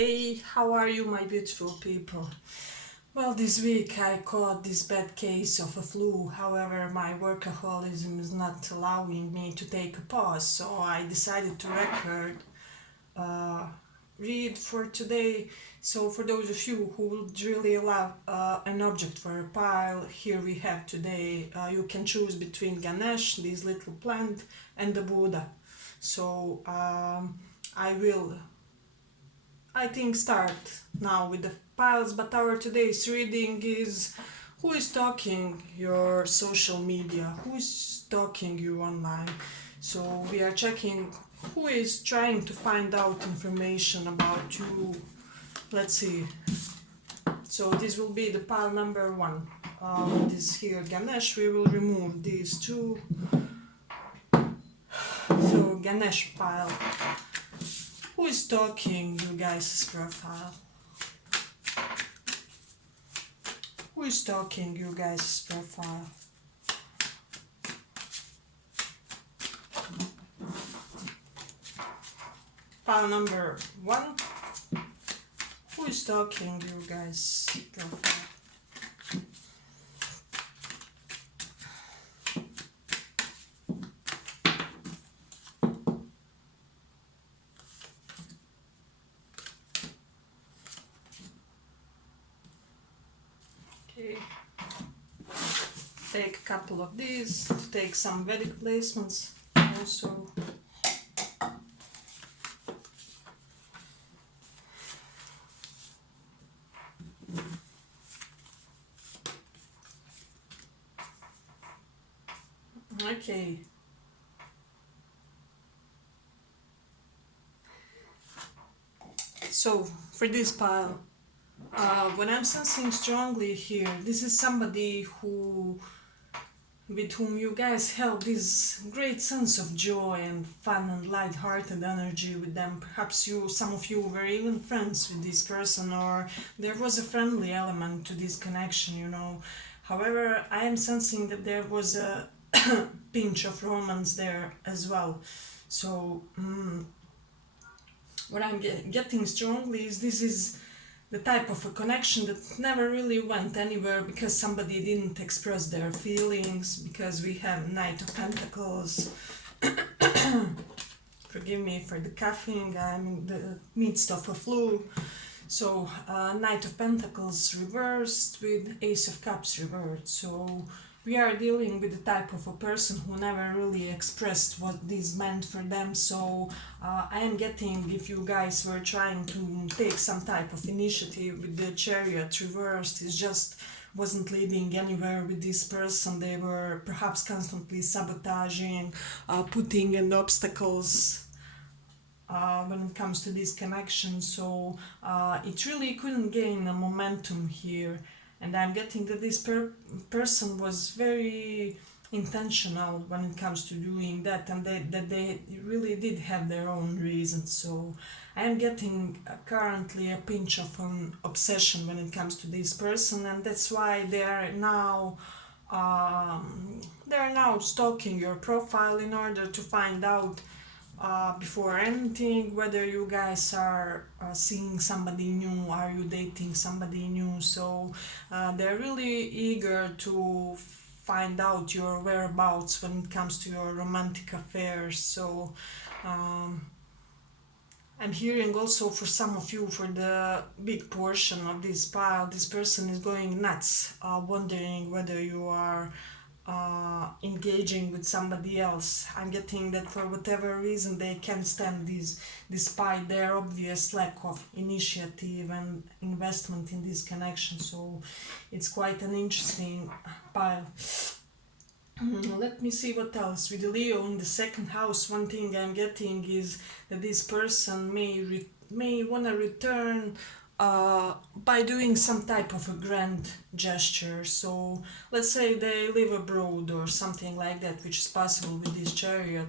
Hey, how are you, my beautiful people? Well, this week I caught this bad case of a flu. However, my workaholism is not allowing me to take a pause, so I decided to uh, read for today. So, for those of you who would really love an object for a pile, here we have today. You can choose between Ganesh, this little plant, and the Buddha. So, I will I think start now with the piles, but our today's reading is who is stalking your social media, who is stalking you online. So we are checking who is trying to find out information about you. Let's see. So this will be the pile number one. This here Ganesh. We will remove these two. So Ganesh pile. Who is stalking you guys' profile? Who is stalking you guys' profile? File number one. Who is stalking you guys' profile? Okay. Take a couple of these to take some Vedic placements also. Okay. So for this pile, when I'm sensing strongly here, this is somebody with whom you guys have this great sense of joy and fun and light-hearted energy with them. Perhaps some of you were even friends with this person, or there was a friendly element to this connection. However, I am sensing that there was a pinch of romance there as well. So what I'm getting strongly is this is the type of a connection that never really went anywhere because somebody didn't express their feelings, because we have Knight of Pentacles. Forgive me for the coughing, I'm in the midst of a flu. So Knight of Pentacles reversed with Ace of Cups reversed. So we are dealing with the type of a person who never really expressed what this meant for them. So I am getting, if you guys were trying to take some type of initiative with the Chariot reversed, it just wasn't leading anywhere with this person. They were perhaps constantly sabotaging, putting in obstacles when it comes to this connection. So it really couldn't gain a momentum here. And I'm getting that this person was very intentional when it comes to doing that, and that they really did have their own reasons. So I am getting currently a pinch of an obsession when it comes to this person, and that's why they are now stalking your profile in order to find out before anything whether you guys are seeing somebody new, are you dating somebody new. So they're really eager to find out your whereabouts when it comes to your romantic affairs. So I'm hearing also for some of you, for the big portion of this pile, this person is going nuts, wondering whether you are engaging with somebody else. I'm getting that for whatever reason they can't stand this, despite their obvious lack of initiative and investment in this connection. So it's quite an interesting pile. Let me see what else. With Leo in the second house, one thing I'm getting is that this person may want to return by doing some type of a grand gesture. So let's say they live abroad or something like that, which is possible with this Chariot.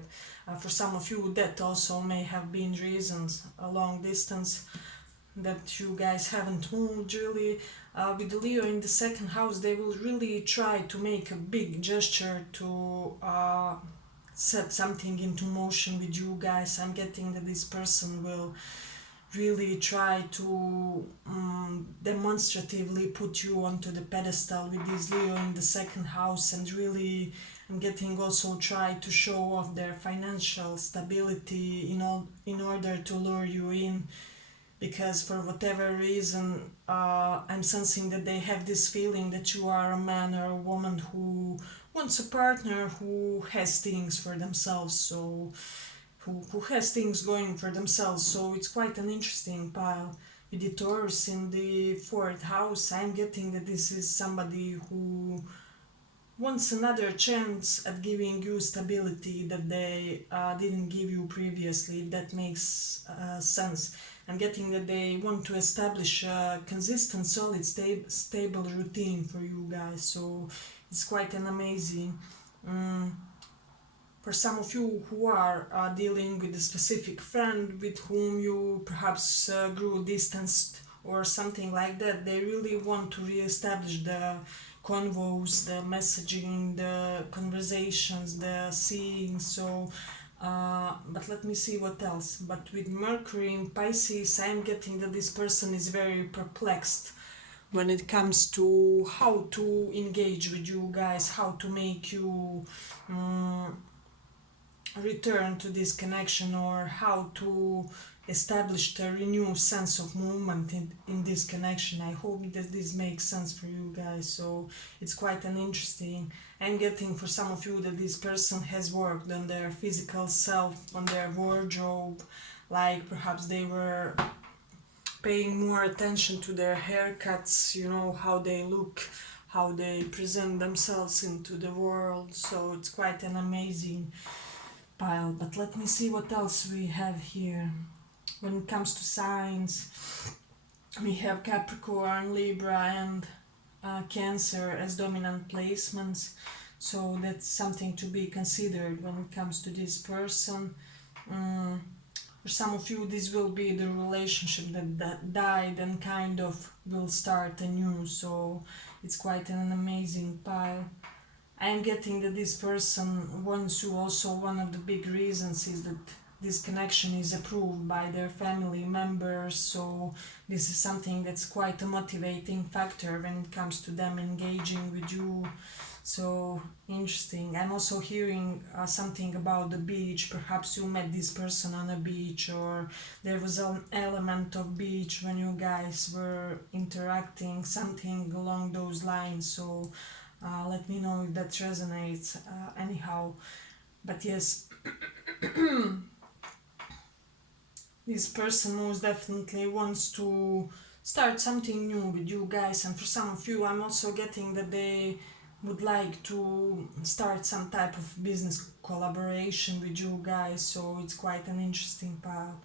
For some of you, that also may have been reasons, a long distance, that you guys haven't moved really. With the Leo in the second house, they will really try to make a big gesture to set something into motion with you guys. I'm getting that this person will really try to demonstratively put you onto the pedestal with this Leo in the second house, and really I'm getting also try to show off their financial stability in order to lure you in, because for whatever reason I'm sensing that they have this feeling that you are a man or a woman who wants a partner who has things for themselves, so who has things going for themselves. So it's quite an interesting pile. With the Taurus in the fourth house, I'm getting that this is somebody who wants another chance at giving you stability that they didn't give you previously, if that makes sense. I'm getting that they want to establish a consistent, solid, stable routine for you guys. So it's quite an amazing. Mm, for some of you who are dealing with a specific friend with whom you perhaps grew distanced or something like that, they really want to re-establish the convos, the messaging, the conversations, the seeing. So but let me see what else. But with Mercury in Pisces, I'm getting that this person is very perplexed when it comes to how to engage with you guys, how to make you return to this connection, or how to establish a renewed sense of movement in this connection. I hope that this makes sense for you guys. So it's quite an interesting. I'm getting for some of you that this person has worked on their physical self, on their wardrobe, like perhaps they were paying more attention to their haircuts, how they look, how they present themselves into the world. So it's quite an amazing pile. But let me see what else we have here. When it comes to signs, we have Capricorn, Libra, and Cancer as dominant placements. So that's something to be considered when it comes to this person. For some of you, this will be the relationship that died and kind of will start anew. So it's quite an amazing pile. I'm getting that this person wants you. Also, one of the big reasons is that this connection is approved by their family members, so this is something that's quite a motivating factor when it comes to them engaging with you. So interesting. I'm also hearing something about the beach. Perhaps you met this person on a beach, or there was an element of beach when you guys were interacting, something along those lines. So let me know if that resonates anyhow. But yes, this person most definitely wants to start something new with you guys. And for some of you, I'm also getting that they would like to start some type of business collaboration with you guys. So it's quite an interesting part.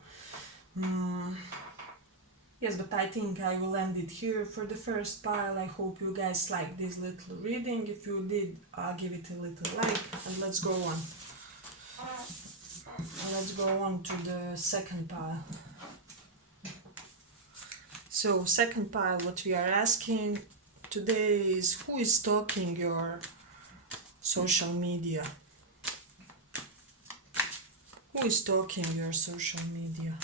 Yes, but I think I will end it here for the first pile. I hope you guys like this little reading. If you did, give it a little like, and let's go on. Let's go on to the second pile. So, second pile, what we are asking today is, who is stalking your social media? Who is stalking your social media?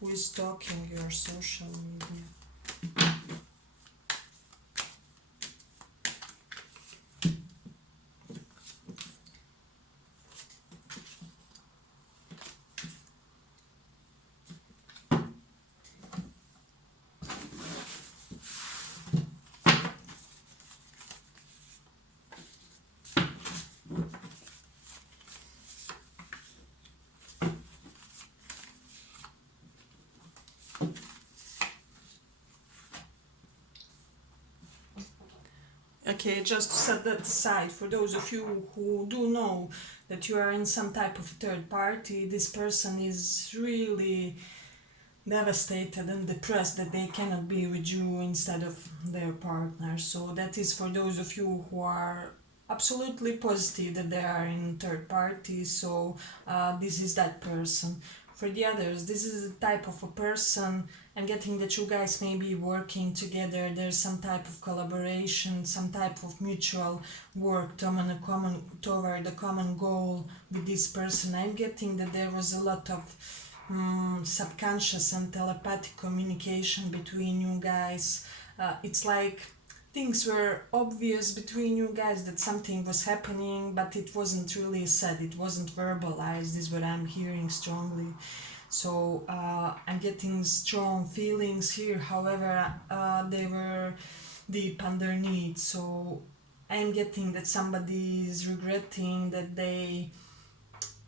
Who is stalking your social media? Okay, just to set that aside, for those of you who do know that you are in some type of third party, this person is really devastated and depressed that they cannot be with you instead of their partner. So that is for those of you who are absolutely positive that they are in third party, so this is that person. For the others, this is the type of a person. I'm getting that you guys may be working together. There's some type of collaboration, some type of mutual work toward a common goal with this person. I'm getting that there was a lot of subconscious and telepathic communication between you guys. It's like things were obvious between you guys that something was happening, but it wasn't really said, it wasn't verbalized, is what I'm hearing strongly. So I'm getting strong feelings here, however, they were deep underneath. So I'm getting that somebody is regretting that they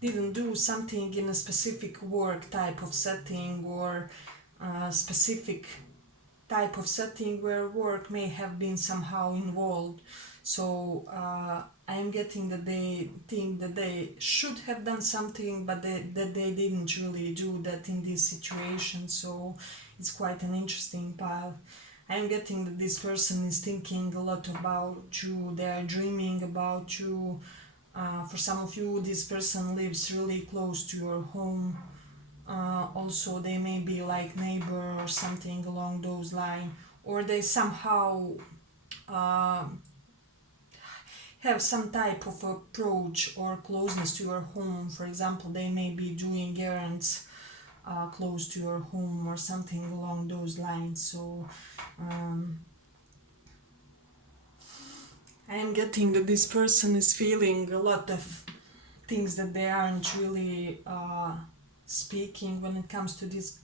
didn't do something in a specific work type of setting, or a specific type of setting where work may have been somehow involved. So I'm getting that they think that they should have done something, but that they didn't really do that in this situation. So it's quite an interesting path. I'm getting that this person is thinking a lot about you, they are dreaming about you. For some of you, this person lives really close to your home. Also, they may be like neighbor or something along those lines, or they somehow uh, have some type of approach or closeness to your home. For example, they may be doing errands close to your home or something along those lines. So I am getting that this person is feeling a lot of things that they aren't really speaking when it comes to this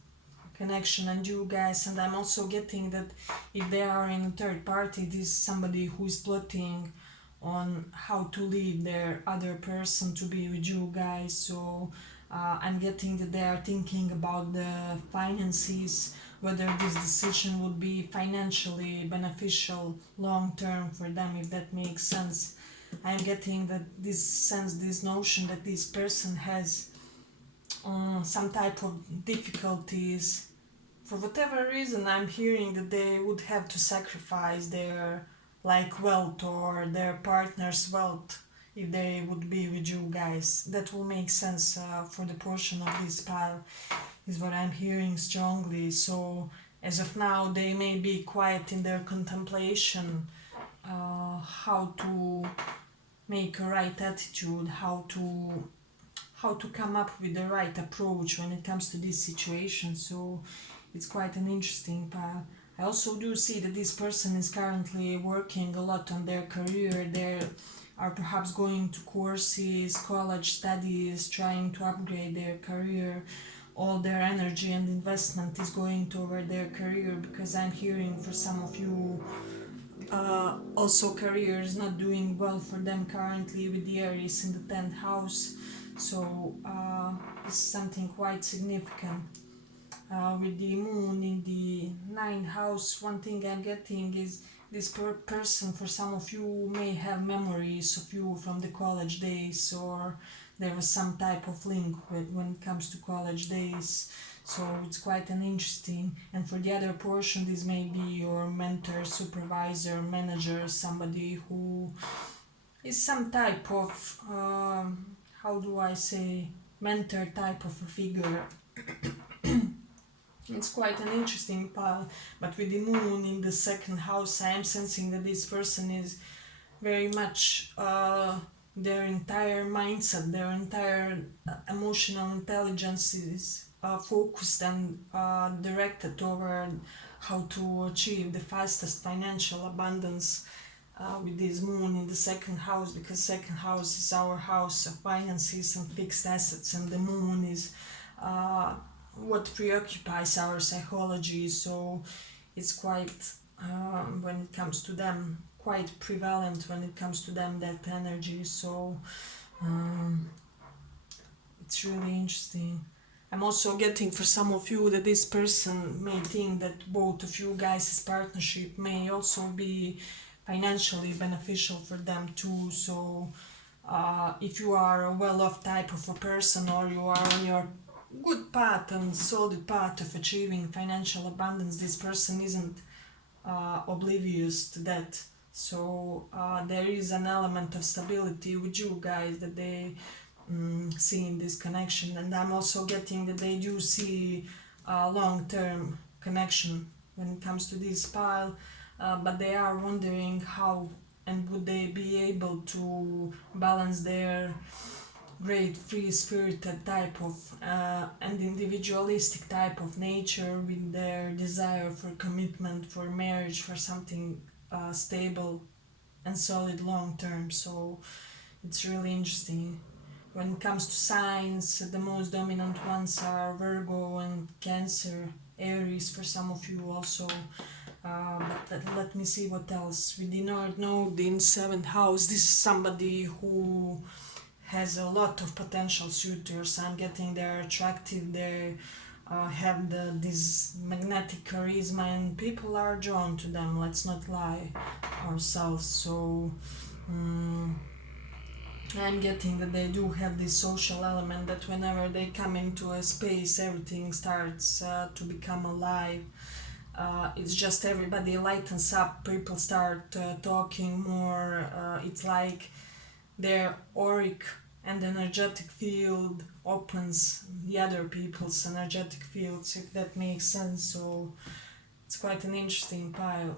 connection and you guys. And I'm also getting that if they are in a third party, this is somebody who is plotting on how to lead their other person to be with you guys. So I'm getting that they are thinking about the finances, whether this decision would be financially beneficial long term for them, if that makes sense. I'm getting that this notion that this person has some type of difficulties. For whatever reason, I'm hearing that they would have to sacrifice their like wealth or their partner's wealth if they would be with you guys. That will make sense for the portion of this pile, is what I'm hearing strongly. So as of now, they may be quiet in their contemplation, how to make a right attitude, how to come up with the right approach when it comes to this situation. So it's quite an interesting path. I also do see that this person is currently working a lot on their career. They are perhaps going to courses, college studies, trying to upgrade their career. All their energy and investment is going toward their career, because I'm hearing for some of you also career is not doing well for them currently with the Aries in the 10th house. So it's something quite significant. With the moon in the 9th house, one thing I'm getting is this person, for some of you, may have memories of you from the college days, or there was some type of link when it comes to college days. So it's quite an interesting. And for the other portion, this may be your mentor, supervisor, manager, somebody who is some type of how do I say, mentor type of a figure. It's quite an interesting pile, but with the moon in the 2nd house, I am sensing that this person is very much their entire mindset, their entire emotional intelligence is focused and directed toward how to achieve the fastest financial abundance with this moon in the 2nd house, because 2nd house is our house of finances and fixed assets, and the moon is what preoccupies our psychology. So it's quite when it comes to them, quite prevalent when it comes to them, that energy. So it's really interesting. I'm also getting for some of you that this person may think that both of you guys' partnership may also be financially beneficial for them too. So if you are a well-off type of a person, or you are on your good path and solid path of achieving financial abundance, this person isn't oblivious to that. So there is an element of stability with you guys that they see in this connection, and I'm also getting that they do see a long-term connection when it comes to this pile, but they are wondering how and would they be able to balance their great free spirited type of and individualistic type of nature with their desire for commitment, for marriage, for something stable and solid long term. So it's really interesting. When it comes to signs, the most dominant ones are Virgo and Cancer, Aries for some of you also. Let me see what else. We did not know in seventh house. This is somebody who has a lot of potential suitors. I'm getting they're attractive. They have this magnetic charisma, and people are drawn to them. Let's not lie ourselves. So. I'm getting that they do have this social element that whenever they come into a space, everything starts to become alive. It's just everybody lightens up, people start talking more. It's like their auric and energetic field opens the other people's energetic fields, if that makes sense. So it's quite an interesting pile.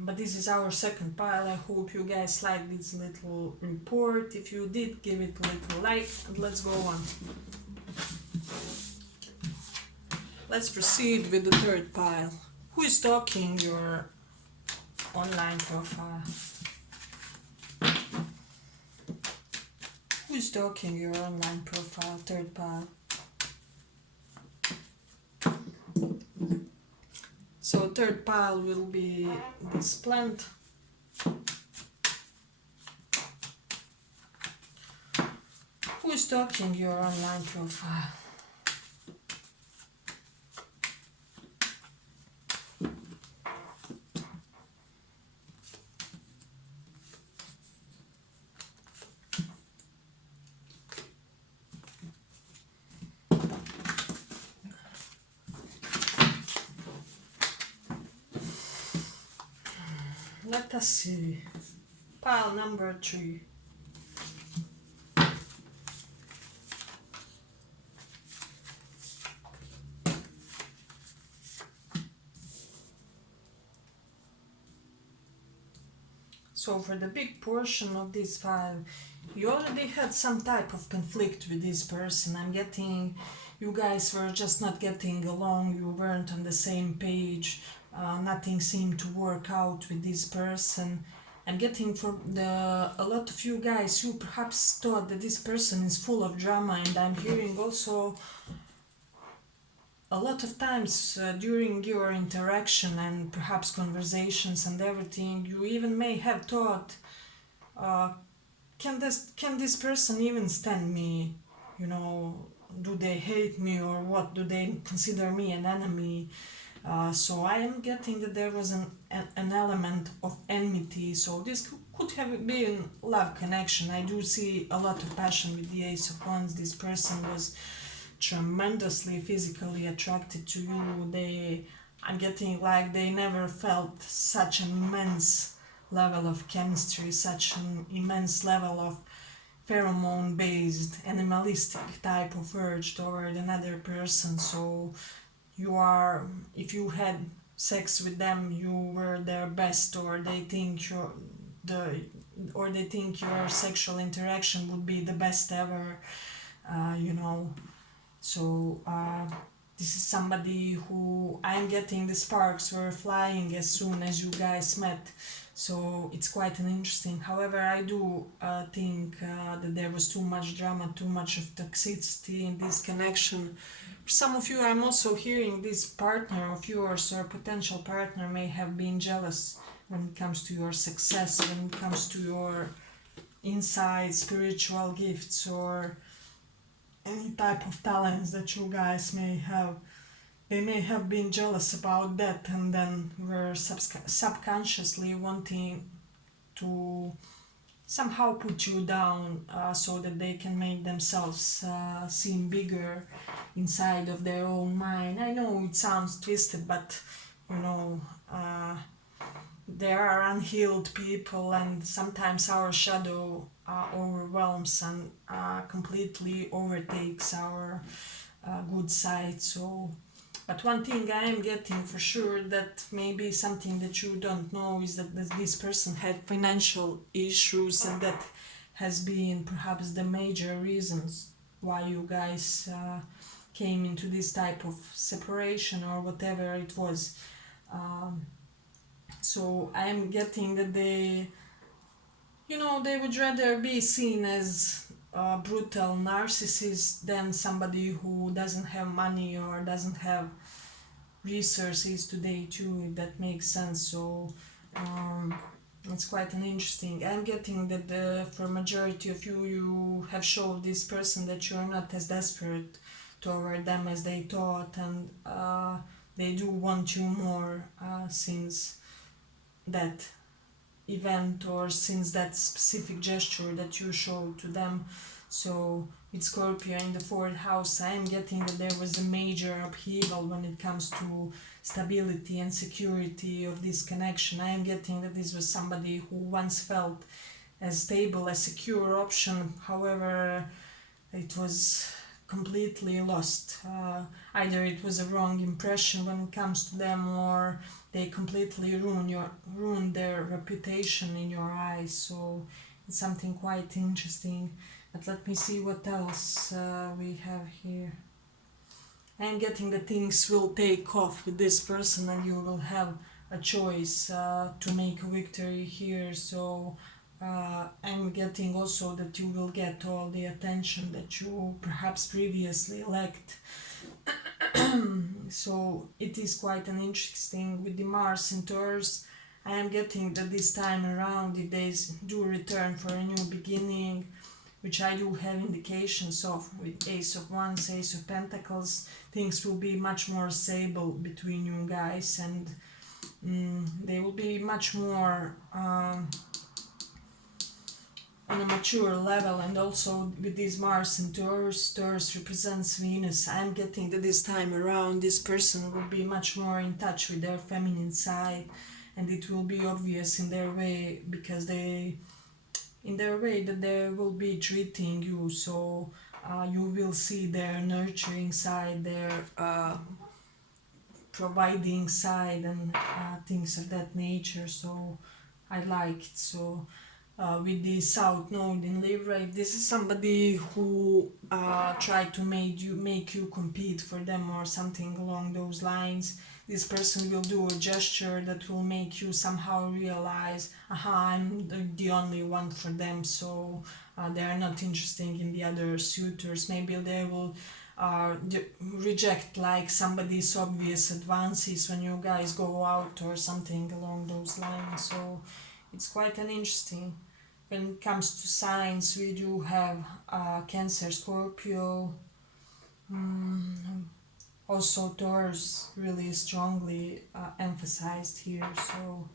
But this is our second pile. I hope you guys like this little report. If you did, give it a little like, and let's go on. Let's proceed with the third pile. Who is stalking your online profile? Who is stalking your online profile? Third pile. So third pile will be this plant. Who is stalking your online profile? Let us see. Pile number 3. So for the big portion of this pile, you already had some type of conflict with this person. I'm getting you guys were just not getting along, you weren't on the same page, nothing seemed to work out with this person. I'm getting from a lot of you guys, you perhaps thought that this person is full of drama, and I'm hearing also a lot of times during your interaction and perhaps conversations and everything, you even may have thought, uh, can this person even stand me? You know, do they hate me, or what? Do they consider me an enemy? So I am getting that there was an element of enmity. So this could have been love connection. I do see a lot of passion with the Ace of Wands. This person was tremendously physically attracted to you. I'm getting like they never felt such an immense level of chemistry, such an immense level of pheromone based animalistic type of urge toward another person. So you are, if you had sex with them, you were their best, or they think your sexual interaction would be the best ever, you know. So this is somebody who I'm getting the sparks were flying as soon as you guys met. So it's quite an interesting. However, I do think that there was too much drama, too much of toxicity in this connection. For some of you, I'm also hearing this partner of yours or potential partner may have been jealous when it comes to your success, when it comes to your inside spiritual gifts, or any type of talents that you guys may have. They may have been jealous about that, and then were subconsciously wanting to somehow put you down, so that they can make themselves seem bigger inside of their own mind. I know it sounds twisted, but you know, there are unhealed people, and sometimes our shadow overwhelms and completely overtakes our good side. So, but one thing I am getting for sure, that maybe something that you don't know, is that this person had financial issues, and that has been perhaps the major reasons why you guys came into this type of separation or whatever it was. Um, so I am getting that they would rather be seen as a brutal narcissist than somebody who doesn't have money or doesn't have resources today too, if that makes sense. So um, it's quite an interesting. I'm getting that for majority of you have showed this person that you're not as desperate toward them as they thought, and they do want you more since that event or since that specific gesture that you showed to them. So with Scorpio in the fourth house, I am getting that there was a major upheaval when it comes to stability and security of this connection. I am getting that this was somebody who once felt as stable, a secure option. However, it was completely lost. Either it was a wrong impression when it comes to them, or they completely ruin their reputation in your eyes. So it's something quite interesting. But let me see what else we have here. I'm getting that things will take off with this person, and you will have a choice to make a victory here. So I'm getting also that you will get all the attention that you perhaps previously lacked. So it is quite an interesting with the Mars in Taurus. I am getting that this time around, if they do return for a new beginning, which I do have indications of with Ace of Wands, Ace of Pentacles, things will be much more stable between you guys, and they will be much more on a mature level. And also with this Mars in Taurus, Taurus represents Venus. I'm getting that this time around this person will be much more in touch with their feminine side, and it will be obvious in their way, because in their way that they will be treating you. So you will see their nurturing side, their providing side, and things of that nature. So I liked. So with the South Node in Libra, if this is somebody who tried to make you compete for them or something along those lines, this person will do a gesture that will make you somehow realize, aha, I'm the only one for them. So they are not interested in the other suitors. Maybe they will reject like somebody's obvious advances when you guys go out or something along those lines. So it's quite an interesting. When it comes to signs, we do have Cancer, Scorpio, also Taurus really strongly emphasized here. So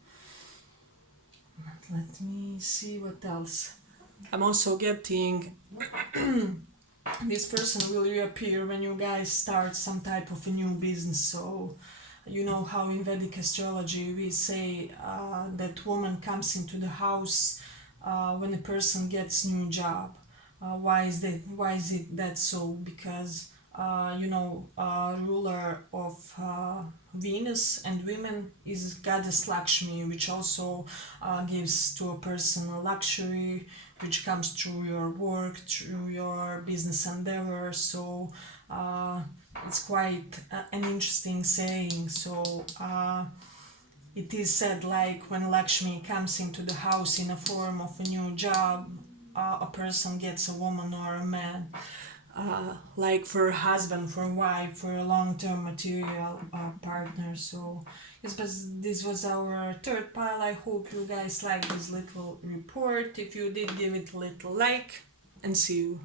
let me see what else. I'm also getting this person will reappear when you guys start some type of a new business. So you know how in Vedic astrology we say that woman comes into the house when a person gets new job. Why is that? Why is it that so? Because ruler of Venus and women is goddess Lakshmi, which also gives to a person a luxury, which comes through your work, through your business endeavor. So it's quite an interesting saying. So it is said like when Lakshmi comes into the house in a form of a new job, a person gets a woman or a man. Like for a husband, for a wife, for a long-term material partner. So yes, but this was our third pile. I hope you guys like this little report. If you did, give it a little like, and see you